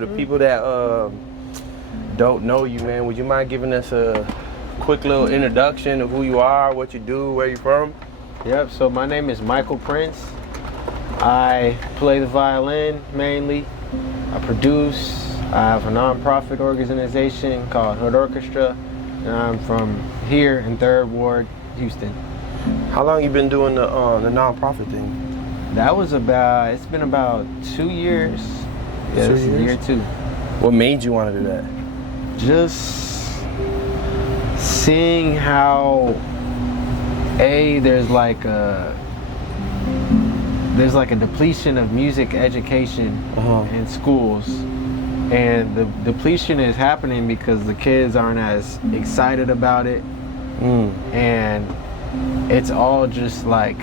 The people that don't know you, man, would you mind giving us a quick little introduction of who you are, what you do, where you're from? Yep, so my name is Michael Prince. I play the violin mainly. I produce. I have a non-profit organization called Hood Orchestra, and I'm from here in 3rd Ward, Houston. How long you been doing the non-profit thing? It's been about 2 years. Yeah, 2 this is years? year 2. What made you want to do that? Just seeing how there's like a depletion of music education in schools, and the depletion is happening because the kids aren't as excited about it, and it's all just like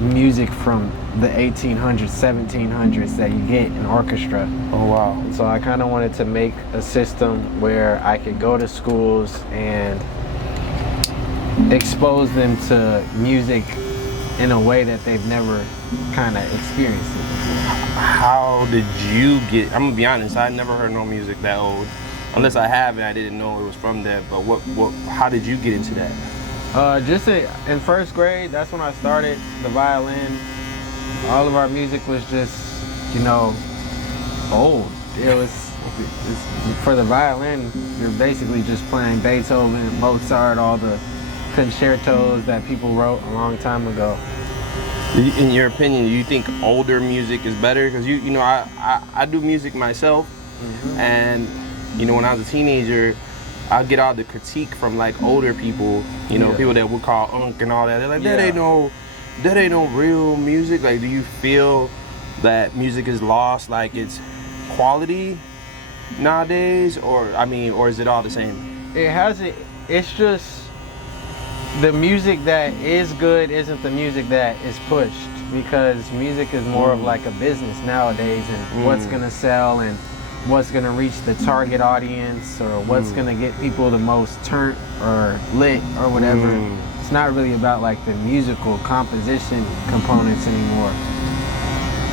music from the 1800s, 1700s that you get in orchestra. Oh wow. And so I kind of wanted to make a system where I could go to schools and expose them to music in a way that they've never kind of experienced it. How did you get, I'm gonna be honest, I never heard no music that old. Unless I have and I didn't know it was from that, but how did you get into that? Just in 1st grade, that's when I started the violin. All of our music was just, old. For the violin, you're basically just playing Beethoven, Mozart, all the concertos that people wrote a long time ago. In your opinion, do you think older music is better? Because I do music myself, and when I was a teenager, I get all the critique from like older people, people that would call unk and all that. They're like, that ain't no real music. Like, do you feel that music is lost, like its quality nowadays, or is it all the same? It hasn't. It's just the music that is good isn't the music that is pushed, because music is more of like a business nowadays, and what's gonna sell and what's gonna reach the target audience, or what's gonna get people the most turned or lit or whatever. It's not really about like the musical composition components anymore.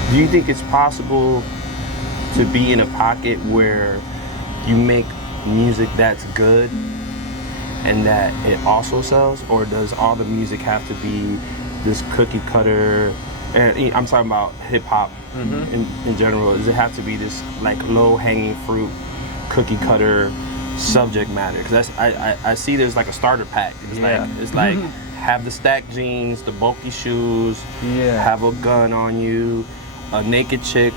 Do you think it's possible to be in a pocket where you make music that's good and that it also sells, or does all the music have to be this cookie cutter? And I'm talking about hip hop in general. Does it have to be this like low hanging fruit, cookie cutter subject matter? Because I see there's like a starter pack. It's like have the stacked jeans, the bulky shoes, have a gun on you, a naked chick,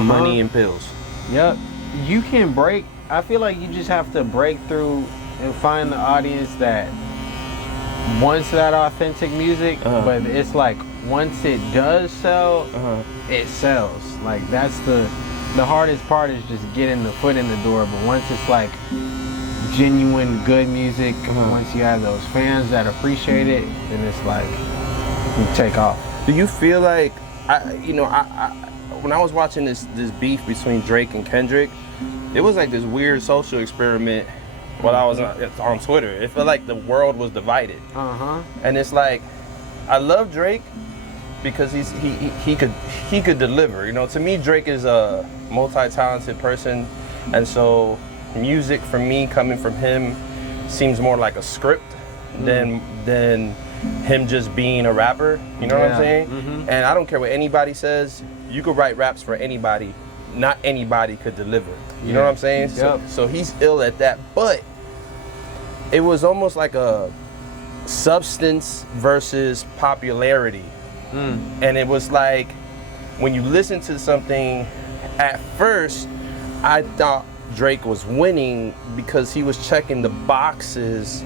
money and pills. Yep. You can break. I feel like you just have to break through and find the audience that wants that authentic music, but it's like once it does sell, it sells. Like that's the hardest part, is just getting the foot in the door. But once it's like genuine good music, once you have those fans that appreciate it, then it's like you take off. Do you feel like when I was watching this beef between Drake and Kendrick, it was like this weird social experiment while I was on Twitter. It felt like the world was divided. And it's like, I love Drake because he could deliver. To me, Drake is a multi-talented person, and so music for me coming from him seems more like a script than him just being a rapper. You know what I'm saying? And I don't care what anybody says. You could write raps for anybody. Not anybody could deliver. You know what I'm saying? So he's ill at that. But it was almost like a substance versus popularity. And it was like, when you listen to something, at first, I thought Drake was winning because he was checking the boxes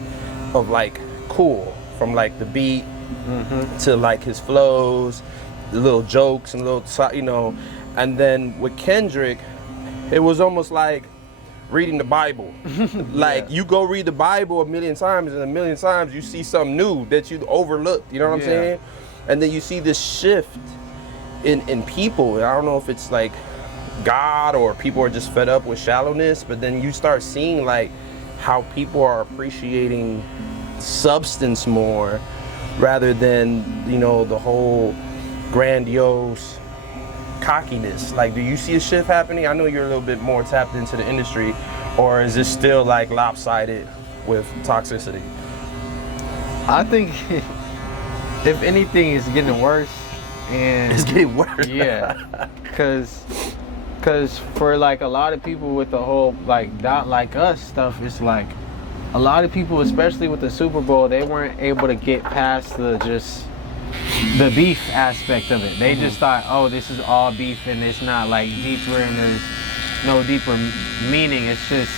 of like cool, from like the beat to like his flows, the little jokes and and then with Kendrick, it was almost like reading the Bible. Like you go read the Bible a million times, and a million times you see something new that you overlooked. You know what I'm saying? And then you see this shift in people. I don't know if it's like God or people are just fed up with shallowness, but then you start seeing like how people are appreciating substance more rather than the whole grandiose cockiness? Like, do you see a shift happening? I know you're a little bit more tapped into the industry, or is this still like lopsided with toxicity? I think if anything, it's getting worse. And it's getting worse. Yeah, cause for like a lot of people with the whole like not like us stuff, it's like a lot of people, especially with the Super Bowl, they weren't able to get past the beef aspect of it. They just thought, oh, this is all beef and it's not like deeper and there's no deeper meaning. It's just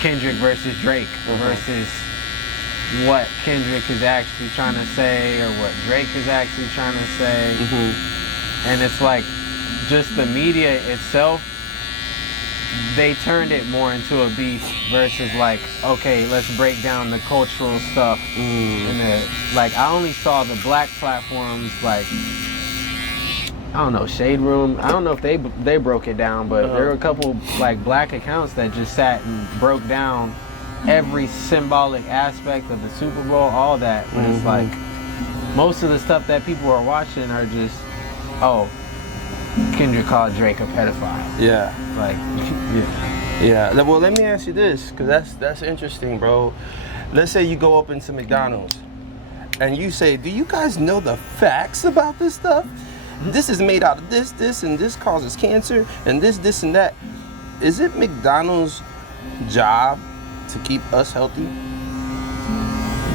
Kendrick versus Drake versus what Kendrick is actually trying to say or what Drake is actually trying to say. And it's like just the media itself, they turned it more into a beef versus like, okay, let's break down the cultural stuff. And like, I only saw the black platforms, like, I don't know, Shade Room. I don't know if they broke it down, but there were a couple like black accounts that just sat and broke down every symbolic aspect of the Super Bowl, all that. But it's like, most of the stuff that people are watching are just, oh, Kendrick called Drake a pedophile. Yeah. Like, yeah. Well, let me ask you this, because that's interesting, bro. Let's say you go up into McDonald's and you say, do you guys know the facts about this stuff? This is made out of this, and this causes cancer, and this, and that. Is it McDonald's job to keep us healthy?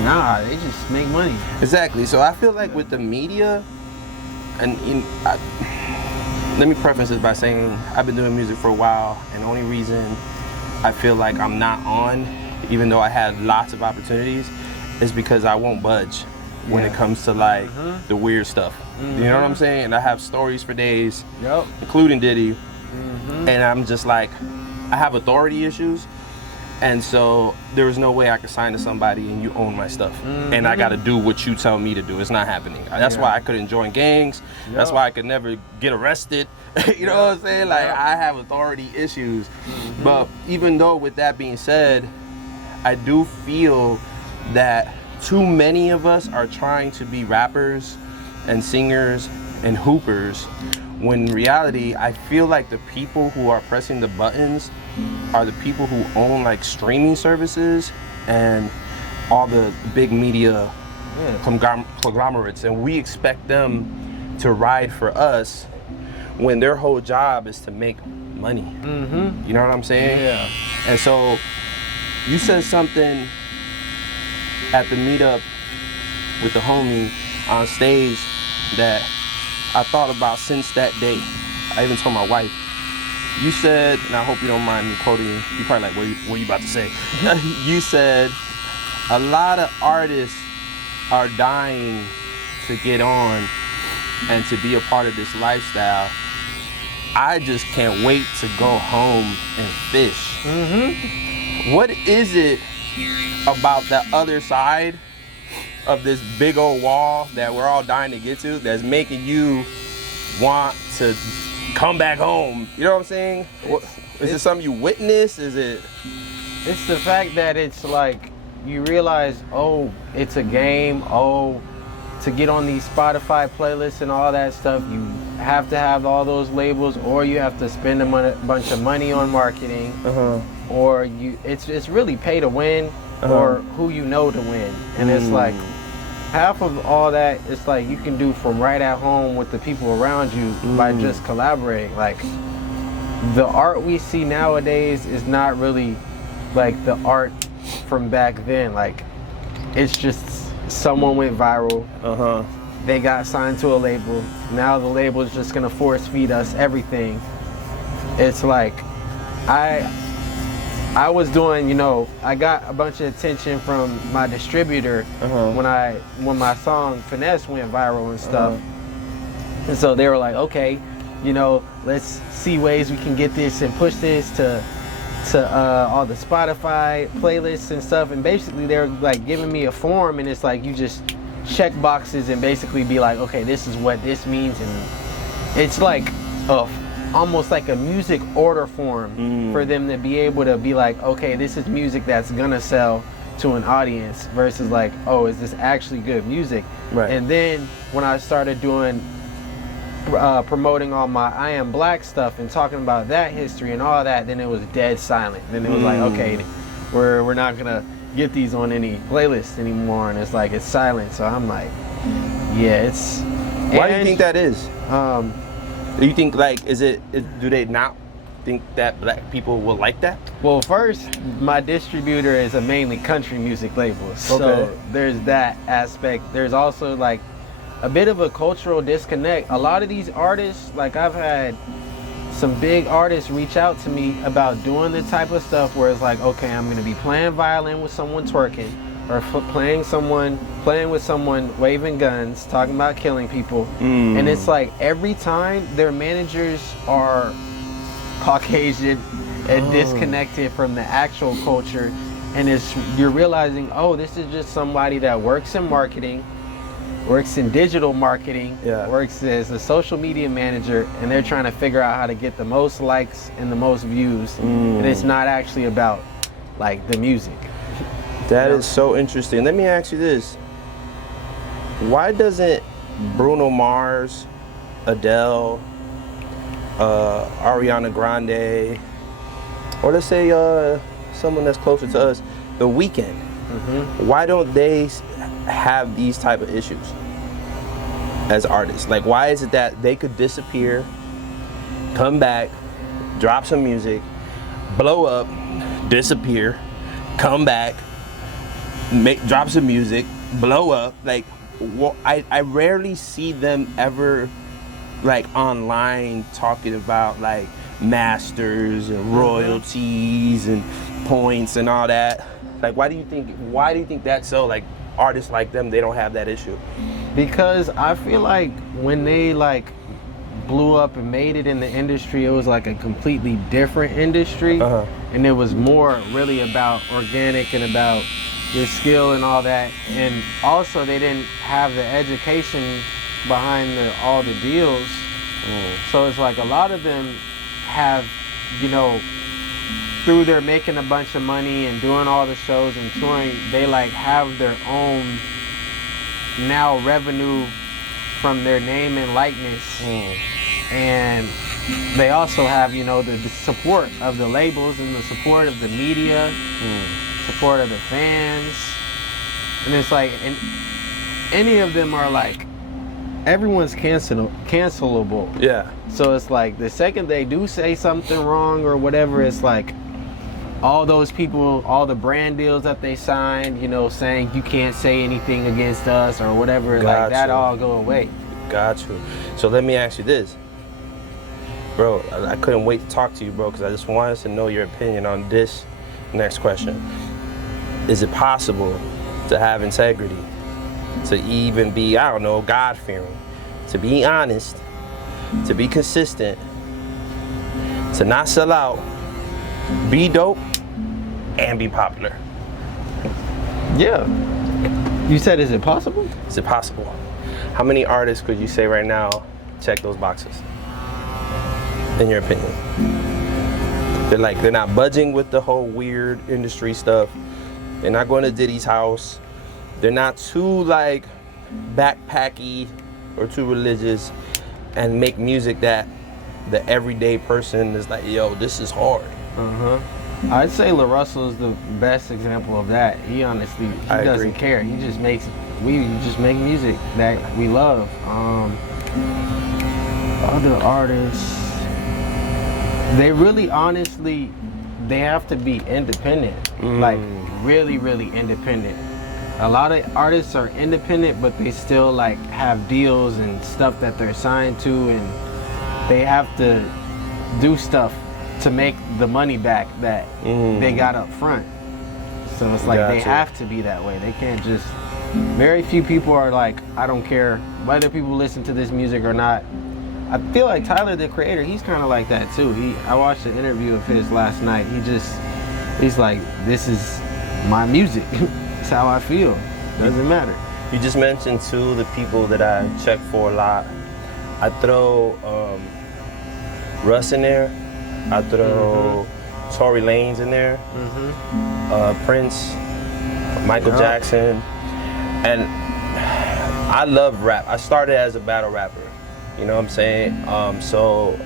Nah, they just make money. Exactly. So I feel like with the media, and let me preface this by saying I've been doing music for a while, and the only reason I feel like I'm not on, even though I had lots of opportunities, is because I won't budge when it comes to like the weird stuff. You know what I'm saying? And I have stories for days, including Diddy, and I'm just like, I have authority issues, and so there was no way I could sign to somebody and you own my stuff, and I got to do what you tell me to do. It's not happening. That's why I couldn't join gangs. That's why I could never get arrested. You know what I'm saying? Like, I have authority issues. But even though, with that being said, I do feel that too many of us are trying to be rappers and singers and hoopers, when in reality, I feel like the people who are pressing the buttons are the people who own like streaming services and all the big media conglomerates, and we expect them to ride for us when their whole job is to make money. You know what I'm saying? Yeah. And so you said something at the meetup with the homie on stage that I thought about since that day. I even told my wife. You said, and I hope you don't mind me quoting you. You're probably like, what are you about to say? You said, a lot of artists are dying to get on and to be a part of this lifestyle. I just can't wait to go home and fish. What is it about the other side of this big old wall that we're all dying to get to that's making you want to come back home? You know what I'm saying? Is it something you witness? Is it? It's the fact that it's like, you realize, oh, it's a game. Oh, to get on these Spotify playlists and all that stuff, you have to have all those labels, or you have to spend a bunch of money on marketing, or it's really pay to win, or who you know to win. And it's like, half of all that, it's like you can do from right at home with the people around you by just collaborating. Like, the art we see nowadays is not really like the art from back then. Like, it's just someone went viral, they got signed to a label, now the label is just gonna force feed us everything. It's like, I was doing, you know, I got a bunch of attention from my distributor when my song Finesse went viral and stuff. And so they were like, okay, you know, let's see ways we can get this and push this to all the Spotify playlists and stuff. And basically they're like giving me a form, and it's like you just check boxes and basically be like, okay, this is what this means. And it's like almost like a music order form for them to be able to be like, okay, this is music that's gonna sell to an audience, versus like, oh, is this actually good music? And then when I started doing promoting all my I Am Black stuff and talking about that history and all that, then it was dead silent. Then it was like, okay, we're not gonna get these on any playlist anymore, and it's like it's silent. So I'm like, yeah, it's. Why do you think that is? Do you think like do they not think that black people will like that? Well, first, my distributor is a mainly country music label, so Okay. there's that aspect. There's also like a bit of a cultural disconnect. A lot of these artists, like I've had some big artists reach out to me about doing the type of stuff where it's like, okay, I'm gonna be playing violin with someone twerking, or playing with someone waving guns, talking about killing people, and it's like every time their managers are Caucasian and disconnected from the actual culture, and you're realizing, oh, this is just somebody that works in marketing, works in digital marketing, works as a social media manager, and they're trying to figure out how to get the most likes and the most views, and it's not actually about like the music. That is so interesting. Let me ask you this. Why doesn't Bruno Mars, Adele, Ariana Grande, or let's say someone that's closer to us, The Weeknd, why don't they have these type of issues as artists? Like, why is it that they could disappear, come back, drop some music, blow up, disappear, come back, drop some music, blow up? Like, I rarely see them ever like online talking about like masters and royalties and points and all that. Like, why do you think that's so? Like, artists like them, they don't have that issue? Because I feel like when they like blew up and made it in the industry, it was like a completely different industry, and it was more really about organic and about your skill and all that. And also they didn't have the education behind all the deals. So it's like a lot of them have, you know, through their making a bunch of money and doing all the shows and touring, they like have their own now revenue from their name and likeness. And they also have, you know, the support of the labels and the support of the media, support of the fans. And it's like, and any of them are like, everyone's cancelable. Yeah. So it's like the second they do say something wrong or whatever, it's like all those people, all the brand deals that they signed, you know, saying you can't say anything against us or whatever, like that all go away. Got you. So let me ask you this. Bro, I couldn't wait to talk to you, bro, because I just wanted to know your opinion on this next question. Is it possible to have integrity, to even be, I don't know, God-fearing, to be honest, to be consistent, to not sell out, be dope, and be popular? Yeah. You said, is it possible? Is it possible? How many artists could you say right now check those boxes, in your opinion? They're not budging with the whole weird industry stuff. They're not going to Diddy's house. They're not too like backpacky or too religious, and make music that the everyday person is like, yo, this is hard. I'd say La Russell is the best example of that. He honestly, I doesn't agree. care. We just make music that we love. Other artists, they really honestly, they have to be independent. Like really, really independent. A lot of artists are independent, but they still like have deals and stuff that they're signed to, and they have to do stuff to make the money back that they got up front. So it's like they have to be that way. They can't just, very few people are like, I don't care whether people listen to this music or not. I feel like Tyler, the Creator, he's kind of like that too. I watched an interview of his last night. He's like, this is my music. It's how I feel. Doesn't matter. You just mentioned two of the people that I check for a lot. I throw Russ in there. I throw Tory Lanez in there. Prince, Michael Jackson. And I love rap. I started as a battle rapper. You know what I'm saying? So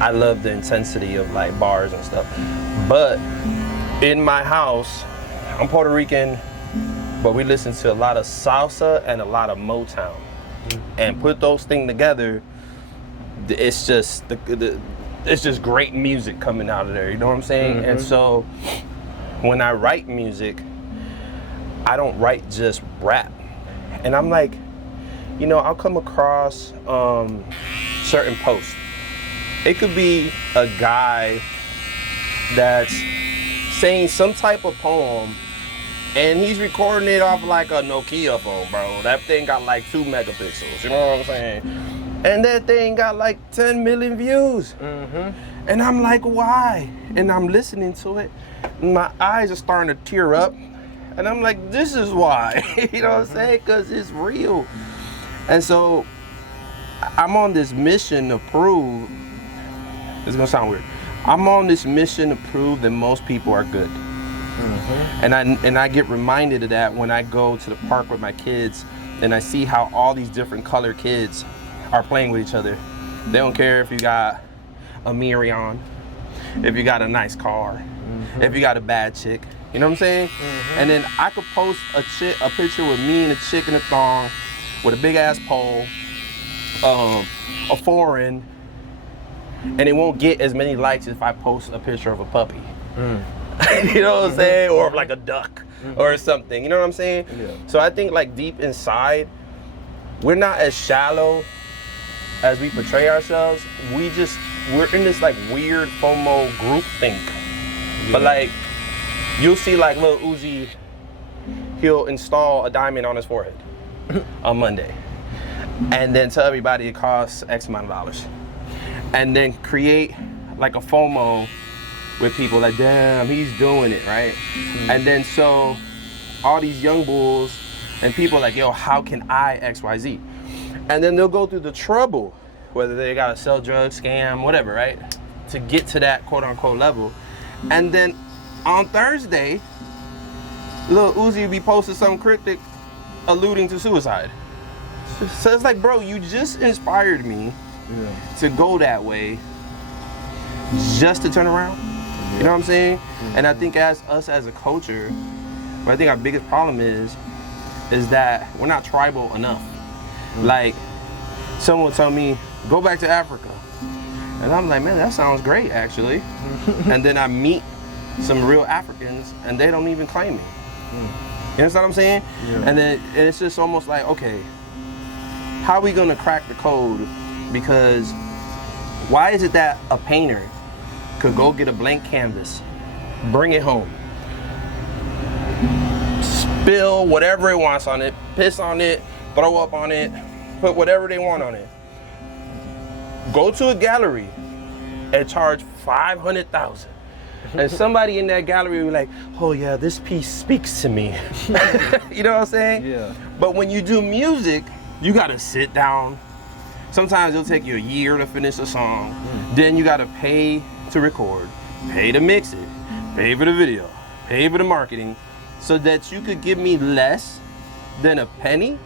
I love the intensity of like bars and stuff. But in my house, I'm Puerto Rican, but we listen to a lot of salsa and a lot of Motown. And put those things together, it's just it's just great music coming out of there. You know what I'm saying? And so when I write music, I don't write just rap. And I'm like, you know, I'll come across certain posts. It could be a guy that's saying some type of poem, and he's recording it off like a Nokia phone, bro. That thing got like 2 megapixels, you know what I'm saying? And that thing got like 10 million views. And I'm like, why? And I'm listening to it, and my eyes are starting to tear up. And I'm like, this is why, you know what I'm saying? Because it's real. And so I'm on this mission to prove, it's gonna sound weird, I'm on this mission to prove that most people are good. And I get reminded of that when I go to the park with my kids and I see how all these different colored kids are playing with each other. They don't care if you got a Miriam, if you got a nice car, if you got a bad chick. You know what I'm saying? And then I could post a picture with me and a chick in a thong with a big ass pole, a foreign, and it won't get as many likes if I post a picture of a puppy. You know what I'm saying? Or like a duck or something. You know what I'm saying? Yeah. So I think like deep inside, we're not as shallow as we portray ourselves. We're in this like weird FOMO group think. Yeah. But like, you'll see like Lil Uzi, he'll install a diamond on his forehead on Monday. And then tell everybody it costs X amount of dollars. And then create like a FOMO with people like, damn, he's doing it, right? And then so all these young bulls and people like, yo, how can I XYZ? And then they'll go through the trouble, whether they gotta sell drugs, scam, whatever, right? To get to that quote unquote level. And then on Thursday, Lil Uzi will be posting some cryptic alluding to suicide. So it's like, bro, you just inspired me to go that way just to turn around. You know what I'm saying? And I think as us as a culture, I think our biggest problem is that we're not tribal enough. Like, someone will tell me, go back to Africa. And I'm like, man, that sounds great, actually. And then I meet some real Africans, and they don't even claim me. You understand what I'm saying? Yeah. And then it's just almost like, okay, how are we gonna crack the code? Because why is it that a painter could go get a blank canvas, bring it home, spill whatever it wants on it, piss on it, throw up on it, put whatever they want on it, go to a gallery and charge $500,000, and somebody in that gallery will be like, oh yeah, this piece speaks to me. You know what I'm saying? Yeah. But when you do music, you gotta sit down. Sometimes it'll take you a year to finish a song. Then you gotta pay to record, pay to mix it, pay for the video, pay for the marketing, so that you could give me less than a penny.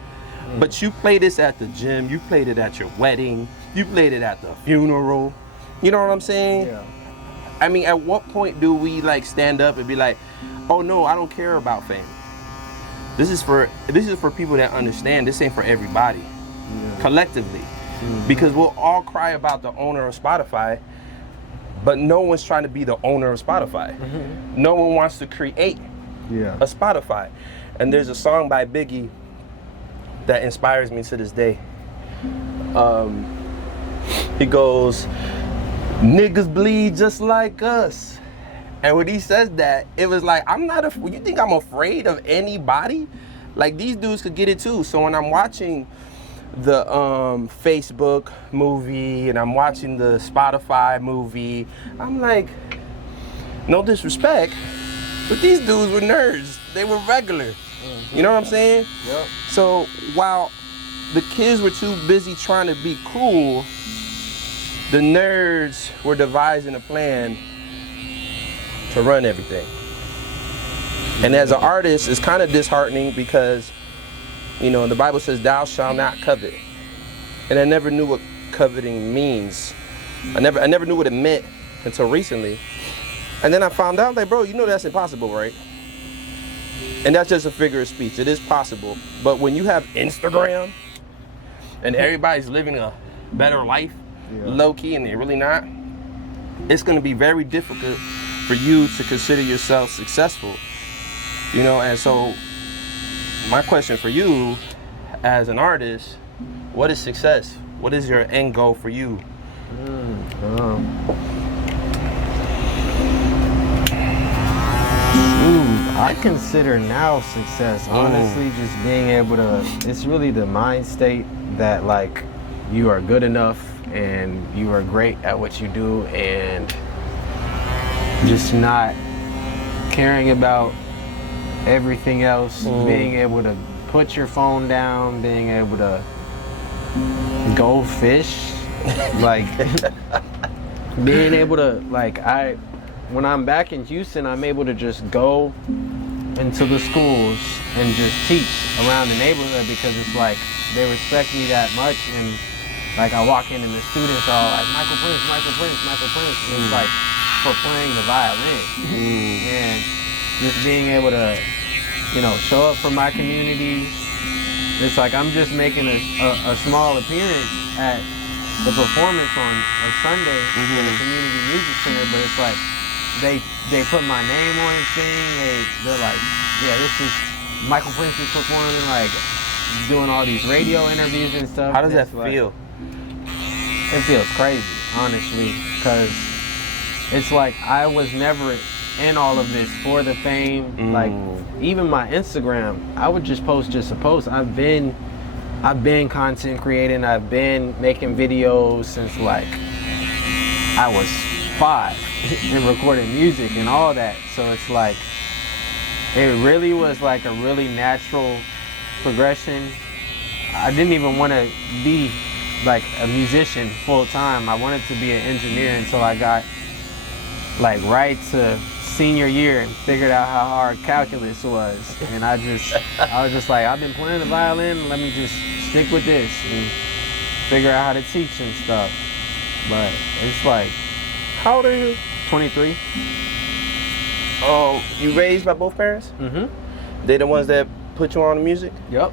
But you play this at the gym, you played it at your wedding, you played it at the funeral. You know what I'm saying? Yeah. I mean, at what point do we like stand up and be like, oh no, I don't care about fame. This is for people that understand this ain't for everybody, collectively. Because we'll all cry about the owner of Spotify, but no one's trying to be the owner of Spotify. No one wants to create a Spotify. And there's a song by Biggie that inspires me to this day. He goes, niggas bleed just like us. And when he says that, it was like, you think I'm afraid of anybody? Like, these dudes could get it too. So when I'm watching the Facebook movie and I'm watching the Spotify movie, I'm like, no disrespect, but these dudes were nerds. They were regular. You know what I'm saying? Yep. So while the kids were too busy trying to be cool, the nerds were devising a plan to run everything. And as an artist, it's kind of disheartening because, you know, the Bible says, thou shalt not covet. And I never knew what coveting means. I never knew what it meant until recently. And then I found out, like, bro, you know that's impossible, right? And that's just a figure of speech. It is possible. But when you have Instagram and everybody's living a better life, low key, and they're really not, it's going to be very difficult for you to consider yourself successful. You know, and so my question for you as an artist, what is success? What is your end goal for you? I consider now success, honestly, just being able to, it's really the mind state that like you are good enough and you are great at what you do, and just not caring about everything else, being able to put your phone down, being able to go fish, like being able to, like, when I'm back in Houston, I'm able to just go into the schools and just teach around the neighborhood, because it's like they respect me that much. And like I walk in and the students are all like, Michael Prince, Michael Prince, Michael Prince. It's like for playing the violin. And just being able to, you know, show up for my community. It's like I'm just making a small appearance at the performance on a Sunday in the community music center, but it's like they put my name on the thing. They're like, yeah, this is Michael Prince is performing, like doing all these radio interviews and stuff. How does that feel? It feels crazy, honestly, because it's like I was never in all of this for the fame. Like even my Instagram, I would just post a post. I've been content creating. I've been making videos since like I was 5 and recording music and all that. So it's like it really was like a really natural progression. I didn't even want to be like a musician full time. I wanted to be an engineer until I got like right to senior year and figured out how hard calculus was. And I was just like, I've been playing the violin, let me just stick with this and figure out how to teach and stuff. But it's like, how old are you? 23. Oh, you raised by both parents? They the ones that put you on the music? Yep.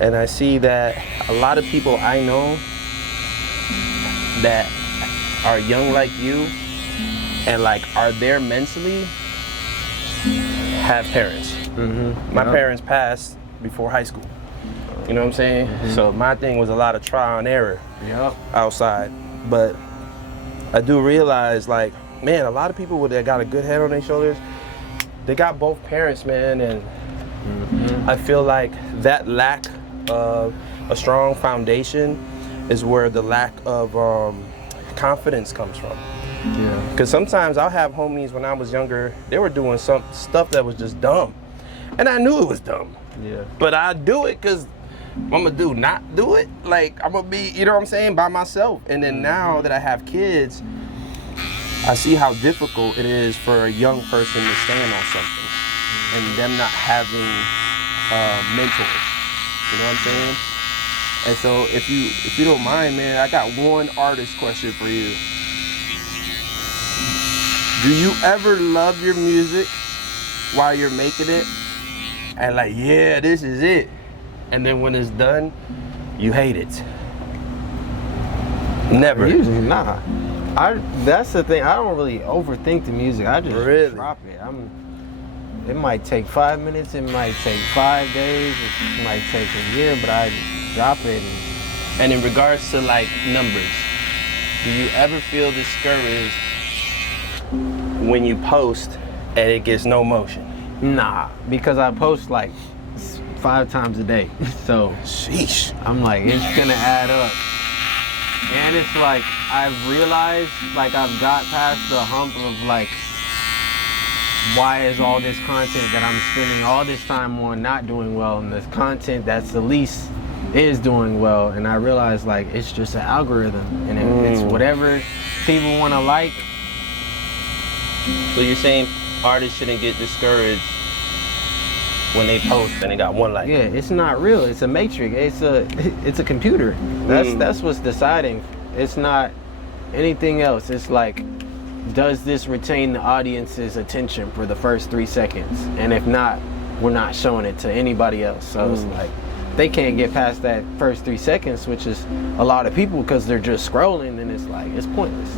And I see that a lot of people I know that are young like you and like are there mentally have parents. My parents passed before high school. You know what I'm saying? So my thing was a lot of trial and error outside. But I do realize, like, man, a lot of people that got a good head on their shoulders, they got both parents, man. And I feel like that lack of a strong foundation is where the lack of confidence comes from. Because sometimes I'll have homies when I was younger, they were doing some stuff that was just dumb. And I knew it was dumb. But I do it because I'm gonna not do it. Like, I'm gonna be, you know what I'm saying, by myself. And then now that I have kids, I see how difficult it is for a young person to stand on something and them not having mentors. You know what I'm saying? And so if you don't mind, man, I got one artist question for you. Do you ever love your music while you're making it? And like, yeah, this is it. And then when it's done, you hate it? Never. Usually, nah. That's the thing. I don't really overthink the music. I just drop it. It might take 5 minutes. It might take 5 days. It might take a year, but I just drop it. And in regards to like numbers, do you ever feel discouraged when you post and it gets no motion? Nah, because I post like 5 times a day. So sheesh. I'm like, it's gonna add up. And it's like, I've realized, like, I've got past the hump of like, why is all this content that I'm spending all this time on not doing well, and this content that's the least is doing well? And I realized, like, it's just an algorithm, and it's whatever people want to like. So you're saying artists shouldn't get discouraged when they post and they got one like. Yeah, it's not real. It's a matrix. It's a computer. That's what's deciding. It's not anything else. It's like, does this retain the audience's attention for the first 3 seconds? And if not, we're not showing it to anybody else. So it's like, they can't get past that first 3 seconds, which is a lot of people because they're just scrolling, and it's like, it's pointless.